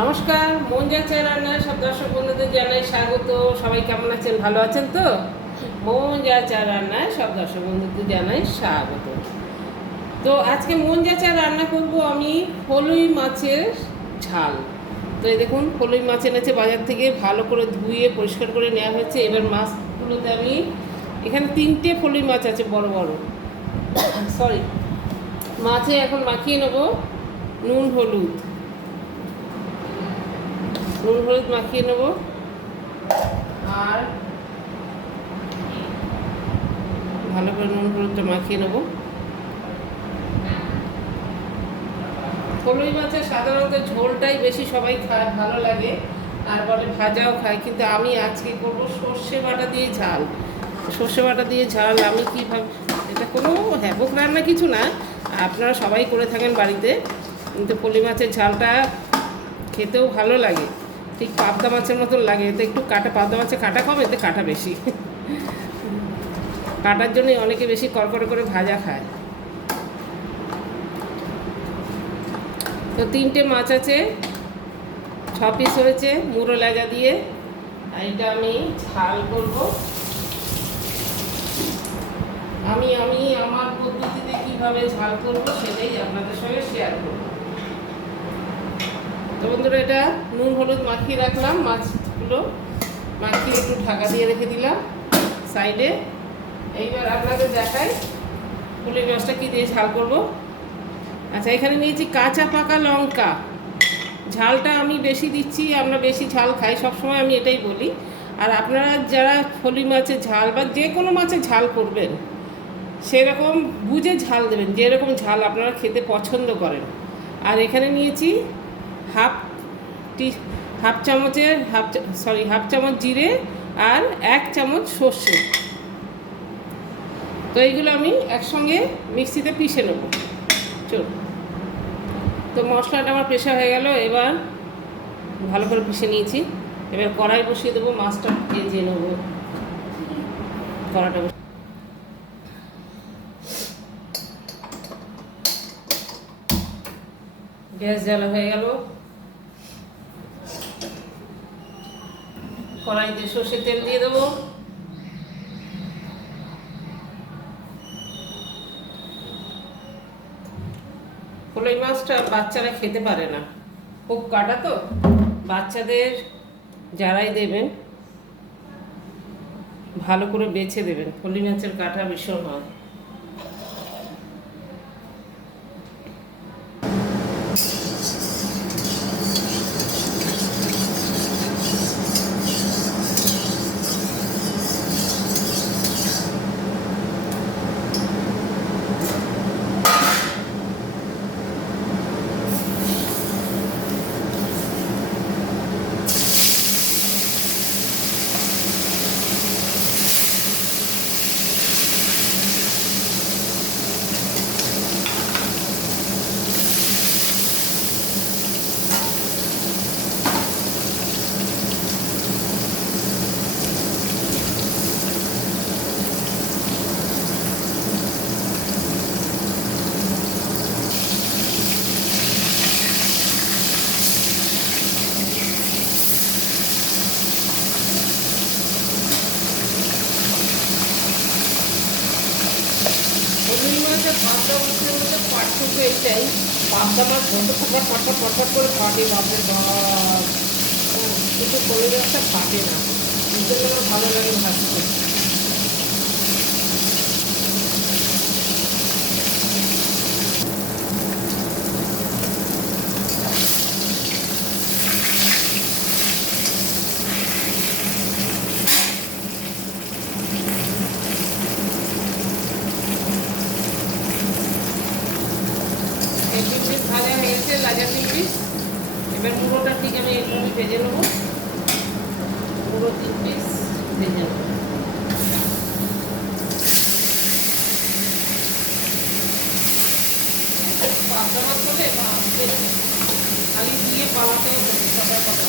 নমস্কার, মন যাচ্ছে রান্নায় সব দর্শক বন্ধুদের জানাই স্বাগত। সবাই কেমন আছেন? ভালো আছেন তো? মন যাচ্ছে রান্নায় সব দর্শক বন্ধুদের জানাই স্বাগত। তো আজকে মন যাচ্ছে রান্না করব আমি ফলুই মাছের ঝাল। তো এই দেখুন, ফলুই মাছ এনেছে বাজার থেকে, ভালো করে ধুয়ে পরিষ্কার করে নেওয়া হয়েছে। এবার মাছগুলোতে আমি এখানে 3টে ফলুই মাছ আছে, বড় বড়। সরি, মাছে এখন মাখিয়ে নেব নুন হলুদ মাখিয়ে নেব। আর ভালো করে নুন হলুদটা মাখিয়ে নেব। ফলুই মাছের সাধারণত ঝোলটাই বেশি সবাই খায়, ভালো লাগে, আর বলে ভাজাও খায়, কিন্তু আমি আজকে করব সর্ষে বাটা দিয়ে ঝাল। সর্ষে বাটা দিয়ে ঝাল আমি কীভাবে, এটা কোনো হ্যাবক রান্না কিছু না, আপনারা সবাই করে থাকেন বাড়িতে, কিন্তু ফলুই মাছের ঝালটা খেতেও ভালো লাগে, ঠিক পাবদা মাছের মতন লাগে। এতে একটু কাটা, পাবদা মাছের কাটা কম, এতে কাটা বেশি। কাটার জন্যই অনেকে বেশি কড়কড়ে করে ভাজা খায়। তো 3টে মাছ আছে, 6 পিস হয়েছে মুড়ো লেজা দিয়ে। আর এটা আমি ঝাল করব। আমি আমার পদ্ধতিতে কীভাবে ঝাল করব সেটাই আপনাদের সঙ্গে শেয়ার করব। তো বন্ধুরা, এটা নুন হলুদ মাখিয়ে রাখলাম, মাছগুলো মাখিয়ে একটু ঢাকা দিয়ে রেখে দিলাম সাইডে। এইবার আপনাদের দেখাই ফলুই মাছটা কী দিয়ে ঝাল করব। আচ্ছা, এখানে নিয়েছি কাঁচা পাকা লঙ্কা। ঝালটা আমি বেশি দিচ্ছি, আমরা বেশি ঝাল খাই, সবসময় আমি এটাই বলি। আর আপনারা যারা ফলুই মাছের ঝাল বা যে কোনো মাছের ঝাল করবেন, সেরকম বুঝে ঝাল দেবেন, যেরকম ঝাল আপনারা খেতে পছন্দ করেন। আর এখানে নিয়েছি হাফ চামচ জিরে আর 1 চামচ সর্ষে। তো এইগুলো আমি একসঙ্গে মিক্সিতে পিষে নেব। চল, তো মশলাটা আমার পেশা হয়ে গেল, এবার ভালো করে পিষে নিয়েছি। এবার কড়াই বসিয়ে দেবো, মাছটা ভেজে নেব। কড়াটা গ্যাস জ্বালা হয়ে গেল। কড়াইতে সর্ষের তেল দিয়ে দেবো। ফলুই মাছটা বাচ্চারা খেতে পারে না, খুব কাটা তো। বাচ্চাদের যারাই দেবেন ভালো করে বেছে দেবেন, ফলুই মাছের কাটা ভীষণ হয়। ফলুই মাছের পাবদা মাছের মধ্যে পার্থক্য এটাই, পাবদা মাছ যত ফটফট করে ফাটে, বাপরে বাপ, কিন্তু ফলুই মাছটা ফাটে না, কিন্তু আমার ভালো লাগে ভাজতে। এই 3 পিস ভাজা হয়ে গেছে, লাজা 3 পিস। এবার মুড়োটা ঠিক আমি এইভাবে ভেজে নেবো, মুড়ো 3 পিস ভেজে নেবো। পাবদা মাছ হলে খালি দিয়ে পালাতেও হবে কথা।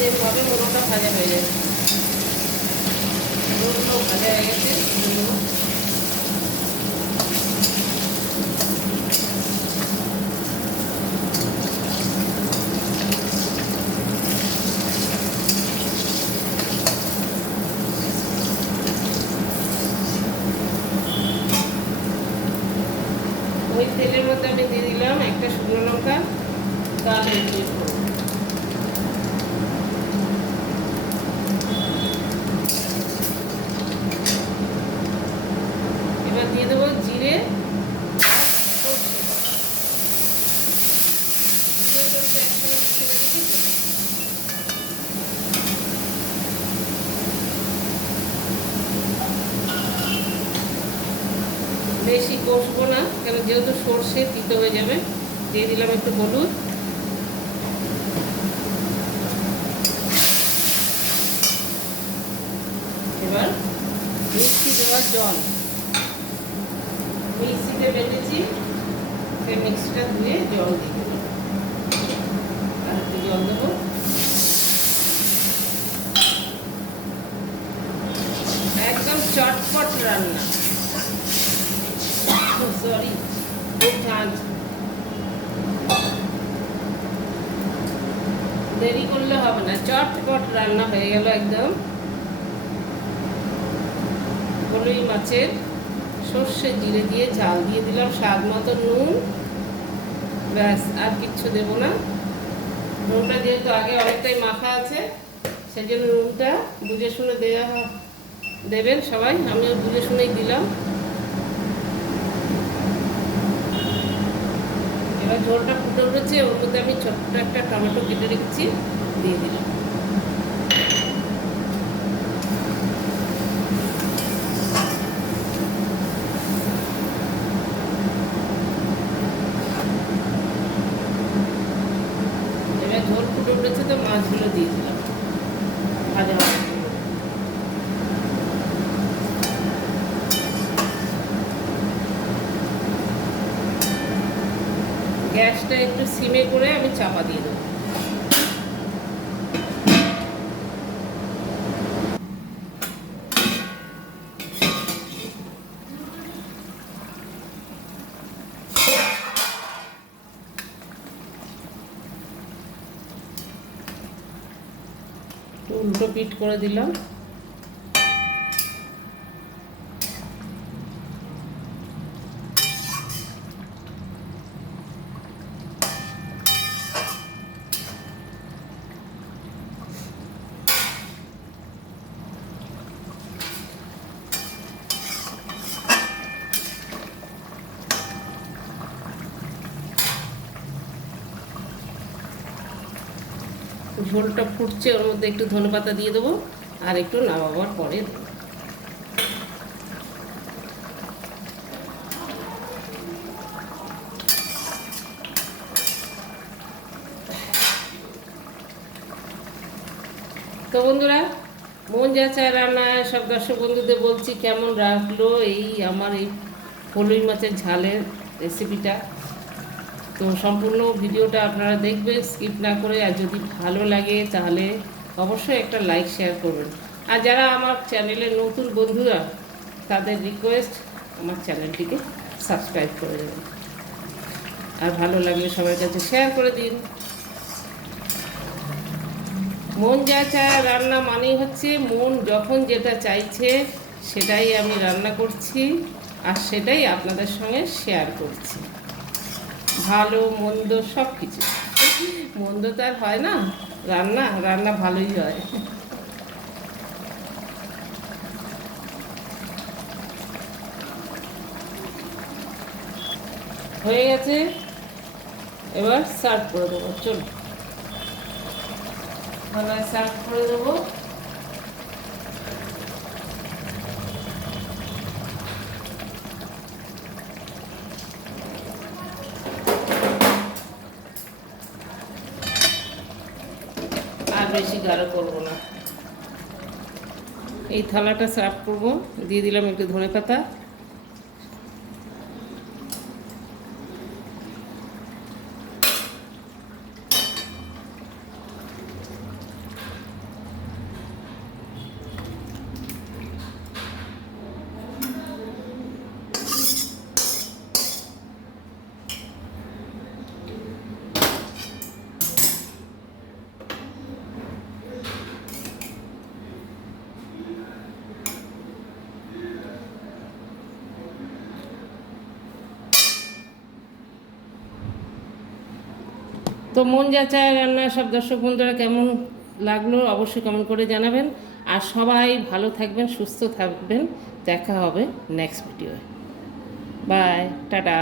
সেমভাবে মোড়োটা ভাজা হয়ে যাবে। মোড়োগুলো ভাজা হয়ে গেছে। ওই তেলের মধ্যে আমি দিয়ে দিলাম একটা শুকনো লঙ্কা, তার এবার দিয়ে দেবো জিরে, বেশি কষবো না, কেন যেহেতু সর্ষে তিতো হয়ে যাবে। দিয়ে দিলাম একটু হলুদ, এবার মিক্সি দেওয়ার জল, মিক্সিতে বেটেছি সেই মিক্সিটা ধুয়ে জল দিয়ে দেবো। আর একটু জল দেবো। একদম চটপট রান্না, সরি খুব ঝাঁঝ, দেরি করলে হবে না, চটপট রান্না হয়ে গেল একদম। কলই মাছের সর্ষে জিরে দিয়ে ঝাল দিয়ে দিলাম, স্বাদ মতো নুন, ব্যাস আর কিচ্ছু দেবো না। নুনটা যেহেতু আগে অনেকটাই মাখা আছে, সেজন্য নুনটা বুঝে শুনে দেবেন সবাই, আমিও বুঝে শুনেই দিলাম। এবার ঝোলটা ফুটে উঠেছে, ওর মধ্যে আমি ছোট্ট একটা টমেটো কেটে রেখেছি, দিয়ে দিলাম। এবার ঝোল ফুটে উঠেছে তো মাছগুলো দিয়ে দিলাম ভাজা মাছগুলো। গ্যাসটা একটু সিমে করে আমি চাপা দিয়ে দেবো। উল্টো পিঠ করে দিলাম। ঝোলটা ফুটছে, ওর মধ্যে একটু ধনেপাতা দিয়ে দেবো আর একটু নামাবার পরে দেবো। তো বন্ধুরা, মন যা চায় রান্না সব দর্শক বন্ধুদের বলছি কেমন রাখলো এই আমার এই কলই মাছের ঝালের রেসিপিটা। তো সম্পূর্ণ ভিডিওটা আপনারা দেখবেন স্কিপ না করে, আর যদি ভালো লাগে তাহলে অবশ্যই একটা লাইক শেয়ার করবেন। আর যারা আমার চ্যানেলের নতুন বন্ধুরা, তাদের রিকোয়েস্ট আমার চ্যানেলটিকে সাবস্ক্রাইব করে দেবেন, আর ভালো লাগলে সবার কাছে শেয়ার করে দিন। মন যা চায় রান্না মানেই হচ্ছে মন যখন যেটা চাইছে সেটাই আমি রান্না করছি, আর সেটাই আপনাদের সঙ্গে শেয়ার করছি। ভালো মন্দ সব কিছু, মন্দ তো আর হয় না, রান্না ভালোই হয়। হয়ে গেছে, এবার সার্ভ করে দেবো। চলো থালায় সার্ভ করে দেবো। আর বেশি গাঢ় করবো না, এই থালাটা সার্ভ করবো। দিয়ে দিলাম একটু ধনেপাতা, তো মন যাচা রান্না সব দর্শক বন্ধুরা কেমন লাগলো অবশ্যই কমেন্ট করে জানাবেন। আর সবাই ভালো থাকবেন, সুস্থ থাকবেন। দেখা হবে নেক্সট ভিডিওয়ে। By, tata.